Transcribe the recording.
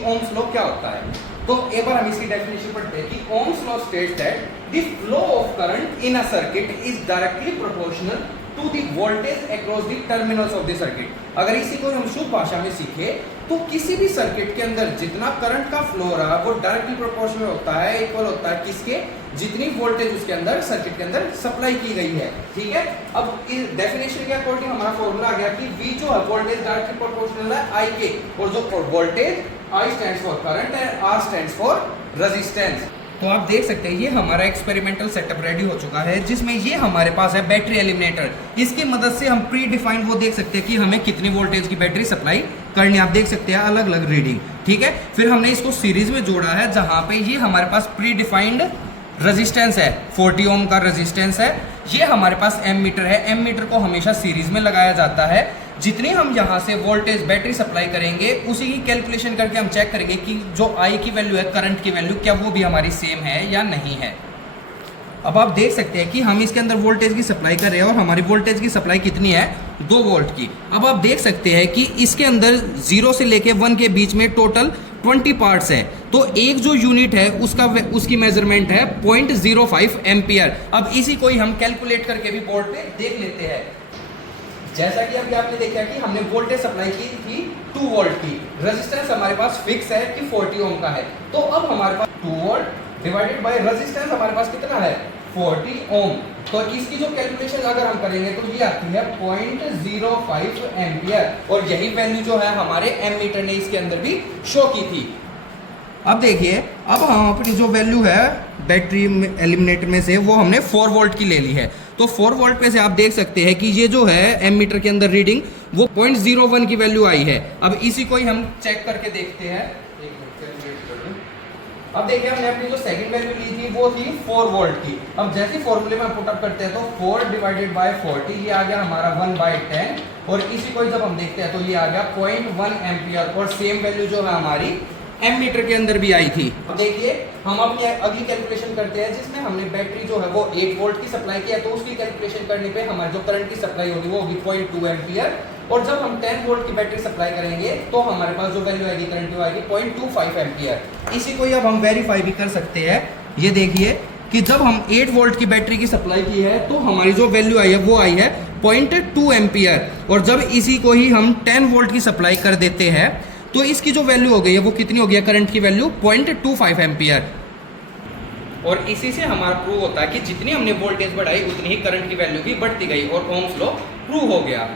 कि Ohm's law क्या होता है। तो एक बार हम इसकी डेफिनेशन पढ़ते हैं कि Ohm's law states that the flow of current in a circuit is directly proportional to the voltage across the terminals of the circuit. अगर इसी को हम शुद्ध भाषा में सीखे तो किसी भी सर्किट के अंदर जितना करंट का फ्लो रहा वो डायरेक्टली प्रोपोर्शनल होता है, इक्वल होता है किसके, जितनी वोल्टेज उसके अंदर सर्किट के अंदर सप्लाई की गई है। ठीक है, अब इस डेफिनेशन के अकॉर्डिंग हमारा फॉर्मूला आ गया कि V जो है वोल्टेज डायरेक्टली प्रोपोर्शनल है I के, और जो voltage I stands for current and R stands for resistance. तो आप देख सकते हैं ये हमारा एक्सपेरिमेंटल सेटअप रेडी हो चुका है, जिसमें ये हमारे पास है बैटरी एलिमिनेटर। इसकी मदद से हम प्री डिफाइंड वो देख सकते हैं कि हमें कितनी वोल्टेज की बैटरी सप्लाई करनी है। आप देख सकते हैं अलग अलग रीडिंग। ठीक है, फिर हमने इसको सीरीज में जोड़ा है, जहां पे ये हमारे पास प्री डिफाइंड रेजिस्टेंस है, 40 ओम का रेजिस्टेंस है। ये हमारे पास एम मीटर है, एम मीटर को हमेशा सीरीज में लगाया जाता है। जितनी हम यहाँ से वोल्टेज बैटरी सप्लाई करेंगे उसी की कैलकुलेशन करके हम चेक करेंगे कि जो आई की वैल्यू है, करंट की वैल्यू, क्या वो भी हमारी सेम है या नहीं है। अब आप देख सकते हैं कि हम इसके अंदर वोल्टेज की सप्लाई कर रहे हैं और हमारी वोल्टेज की सप्लाई कितनी है, 2 वोल्ट की। अब आप देख सकते हैं कि इसके अंदर 0 से लेके 1 के बीच में टोटल 20 पार्ट्स है। तो एक जो यूनिट है उसकी मेजरमेंट है 0.05 एम्पियर। अब इसी को ही हम कैलकुलेट करके भी बोर्ड पे देख लेते हैं। जैसा कि अभी आपने देखा कि हमने वोल्टेज सप्लाई की थी 2 वोल्ट की, रेजिस्टेंस हमारे पास फिक्स है कि 40 ओम का है। तो अब हमारे पास 2 वोल्ट डिवाइडेड बाय रेजिस्टेंस हमारे पास कितना है, 40 ओम। तो इसकी जो कैलकुलेशन अगर हम करेंगे तो ये आती है 0.05 एम्पियर, और यही वैल्यू जो है हमारे एम मीटर ने इसके अंदर भी शो की थी। अब देखिए, अब हम अपनी जो वैल्यू है बैटरी एलिमिनेटर में से वो हमने 4 वोल्ट की ले ली है। तो 4 वोल्ट पे से आप देख सकते हैं कि ये जो है एम मीटर के अंदर रीडिंग वो 0.01 की वैल्यू आई है। अब इसी को ही हम चेक करके देखते हैं। अब देखिए, हमने अपनी जो सेकंड वैल्यू ली थी वो थी 4 वोल्ट की। अब जैसे फॉर्मूले में पुटअप करते हैं तो 4 डिवाइडेड बाय 40 ये आ गया हमारा 1/10, और इसी को जब हम देखते हैं तो ये आ गया 0.1 एम्पियर, और सेम वैल्यू जो है हमारी एम मीटर के अंदर भी आई थी। अब देखिए, हम अपनी अगली कैलकुलेशन करते हैं, जिसमें हमने बैटरी जो है वो 8 वोल्ट की सप्लाई किया, तो उसकी कैलकुलेशन करने पे हमारी जो करंट की सप्लाई होगी वो होगी 0.2 एम्पियर, और जब हम 10 वोल्ट की बैटरी सप्लाई करेंगे तो हमारे पास जो वैल्यू आएगी करंट की आएगी 0.25 एम्पियर। इसी को ही अब हम वेरीफाई भी कर सकते हैं। ये देखिए कि जब हम 8 वोल्ट की बैटरी की सप्लाई की है तो हमारी जो वैल्यू आई है वो आई है 0.2 एम्पियर, और जब इसी को ही हम 10 वोल्ट की सप्लाई कर देते हैं तो इसकी जो वैल्यू हो गई है वो कितनी हो गई, करंट की वैल्यू 0.25 एम्पियर। और इसी से हमारा प्रूव होता है कि जितनी हमने वोल्टेज बढ़ाई उतनी ही करंट की वैल्यू भी बढ़ती गई, और ओम्स लॉ प्रूव हो गया।